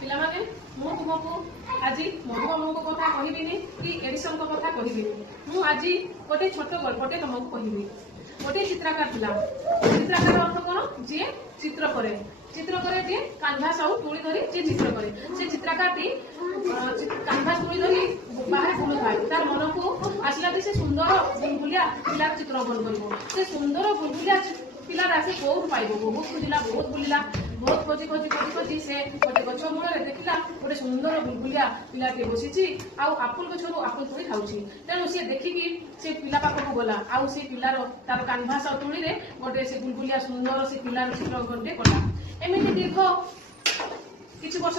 ପିଲାମାନେ ମୁଁ ତୁମକୁ ଆଜି ମଧୁବାବୁଙ୍କ କଥା କହିବିନି କି ଏଡିସନଙ୍କ କଥା କହିବିନି। ମୁଁ ଆଜି ଗୋଟେ ଛୋଟ ଗଳ୍ପଟେ ତମକୁ କହିବି। ଗୋଟେ ଚିତ୍ରକାର ଥିଲା। ଚିତ୍ରକାର ଅର୍ଥ କଣ? ଯିଏ ଚିତ୍ର କରେ। ଚିତ୍ର କରେ ଯିଏ କାନଭାସ ଆଉ ତୁଳି ଧରି ଯିଏ ଚିତ୍ର କରେ। ସେ ଚିତ୍ରକାରଟି କାନଭାସ ତୁଳି ଧରି ବାହାରେ ବୁଲୁଥାଏ। ତାର ମନକୁ ଆସିଲା ଯେ ସେ ସୁନ୍ଦର ବୁଲବୁଲିଆ ପିଲାର ଚିତ୍ର ଅଙ୍କନ କରିବ। ସେ ସୁନ୍ଦର ବୁଲବୁଲିଆ ପିଲାଟା ସେ କୋଉଠୁ ପାଇବ? ବହୁତ ଖୋଜିଲା, ବହୁତ ବୁଲିଲା, ବହୁତ ଖୋଜି ସେ ଗୋଟେ ଗଛ ମୂଳରେ ଦେଖିଲା ଗୋଟେ ସୁନ୍ଦର ବୁଲବୁଲିଆ ପିଲାଟିଏ ବସିଛି ଆଉ ଆପୁଲ ଗଛରୁ ଆପୁଲ ତୋଳି ଖାଉଛି। ତେଣୁ ସିଏ ଦେଖିକି ସେ ପିଲା ପାଖକୁ ଗଲା ଆଉ ସେ ପିଲାର ତାର କାନଭାସ ଆଉ ତୁଳିରେ ଗୋଟେ ସେ ବୁଲବୁଲିଆ ସୁନ୍ଦର ସେ ପିଲାର ଚିତ୍ର ଅଙ୍କନଟେ କଲା। ଏମିତି ଦୀର୍ଘ କିଛି ବର୍ଷ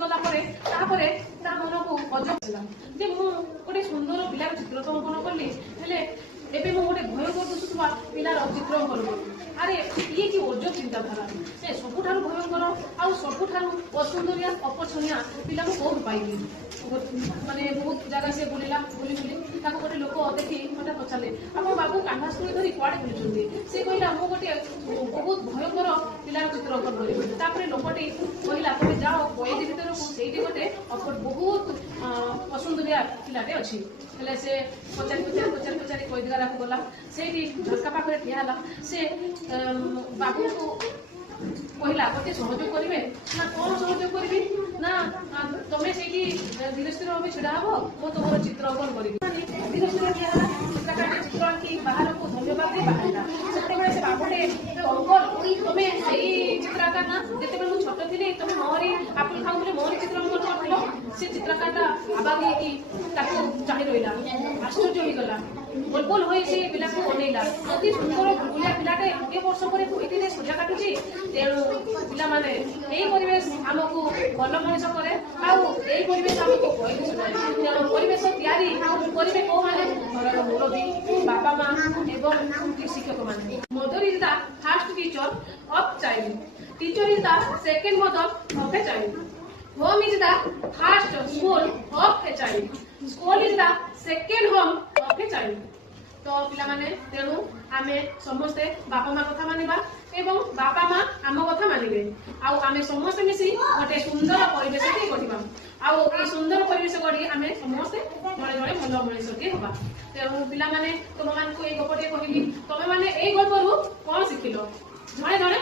ଗଲା ପରେ ତାପରେ ତା ମନକୁ ଅଜବ ଆସିଲା ଯେ ମୁଁ ଗୋଟେ ସୁନ୍ଦର ପିଲାର ଚିତ୍ର ତ ଅଙ୍କନ କଲି, ହେଲେ ଏବେ ମୁଁ ଗୋଟେ ଭୟଙ୍କର ଦିଶୁଥିବା ପିଲାର ଚିତ୍ର ଅଙ୍କନ କଲି। ଆରେ ଇଏ କି ଅଜବ ଚିନ୍ତାଧାରା! ସେ ସବୁଠାରୁ ଭୟଙ୍କର ଆଉ ସବୁଠାରୁ ଅସୁନ୍ଦରିଆ ଅପଛନିଆ ପିଲା ମୁଁ କୋଉଠୁ ପାଇଲି? ମାନେ ବହୁତ ଜାଗା ସେ ବୁଲି ତାକୁ ଗୋଟେ ଲୋକ ଦେଖି ମତେ ପଚାରିଲେ, ଆପଣ ବାବୁ କାନଭାସ ତୁଳି ଧରି କୁଆଡେ ବୁଲୁଛନ୍ତି? ସେ କହିଲା, ମୁଁ ଗୋଟେ ବହୁତ ଭୟଙ୍କର ପିଲାର ଚିତ୍ର ଅଙ୍କନ କରିବି। ତାପରେ ଲୋକଟି କହିଲା, ତମେ ଯାଅ ବୈଦି ଭିତରକୁ, ସେଇଠି ଗୋଟେ ବହୁତ ଅସୁନ୍ଦରିଆ ପିଲାଟେ ଅଛି। ହେଲେ ସେ ପଚାରି କଇଦିଗାରାକୁ ଗଲା। ସେଇଠି ଝରକା ପାଖରେ ଠିଆ ହେଲା। ସେ ବାବୁଙ୍କୁ କହିଲା, ମତେ ସହଯୋଗ କରିବେ? ନା କଣ ସହଯୋଗ କରିବି? ନା ତମେ ସେଇଠି ଧୀରେ ସ୍ଥିର ଭାବେ ଛିଡା ହବ, ମୁଁ ତମର ଚିତ୍ର ଅଙ୍କନ କରିବି। ଧୀରେ ସ୍ଥିର ଠିଆ ହେଲା। ଚିତ୍ରକାରଟି ଚିତ୍ର ଆଙ୍କି ବାହାରକୁ ଧନ୍ୟବାଦ ଦେଇ ବାହାରିଲା। ସେତେବେଳେ ସେ ବାବୁଟେ, ଅଙ୍କଲ ତମେ ସେଇ ଚିତ୍ରକାର ନା? ଯେତେବେଳେ ମୁଁ ଛୋଟ ଥିଲି ତମେ ମୋରି ଆପୁଲ ଖାଉଥିଲେ, ମୋରି ଚିତ୍ର ଅଙ୍କନ କରିଥିଲ? ସେ ଚିତ୍ରକାରଟା ଆବାଗ ହେଇକି ତାକୁ ଚାହିଁ ରହିଲା। ଆଶ୍ଚର୍ଯ୍ୟ ହେଇଗଲା। ଗୋଲ ହୋଇ ସେ ପିଲାକୁ ଅନେଇଲା। ଅତି ସୁନ୍ଦର ବୁଲବୁଲିଆ ପିଲାଟେ 20 ବର୍ଷ ପରେ ଏଇଠିରେ ସୂର୍ଯ୍ୟ କାଟୁଛି। ତେଣୁ ପିଲାମାନେ, ଏଇ ପରିବେଶ ଆମକୁ ଭଲ ମଣିଷ କରେ ଆଉ ଏଇ ପରିବେଶ ଆମକୁ ପରିବେଶ କରେ। ତେଣୁ ପରିବେଶ ତିଆରି କରିବେ କୋଉମାନେ? ଘରର ମୁରବୀ, ବାପା ମା ଏବଂ ଶିକ୍ଷକ ମାନେ। Mother is the first teacher of child. Teacher is the second mother of a child. Home is the first school of a child. School is the second home of a child. तो पिलामाने तेणु आमे समस्ते बापा माँ कथा मानिबा एवं बापा माँ आम कथा मानिबे आउ आमे समस्ते मिसी गोटे सुंदर परिवेश टी गढ़िबा आउ ए सुंदर परिवेश गढ़ी आमे समस्ते जड़े जड़े भल मनीषटी हवा। तेणु पिलामाने तुम मानकु ए गपटे कहली, तमे माने ए गपरु कोन शिखिलो? जड़े जड़े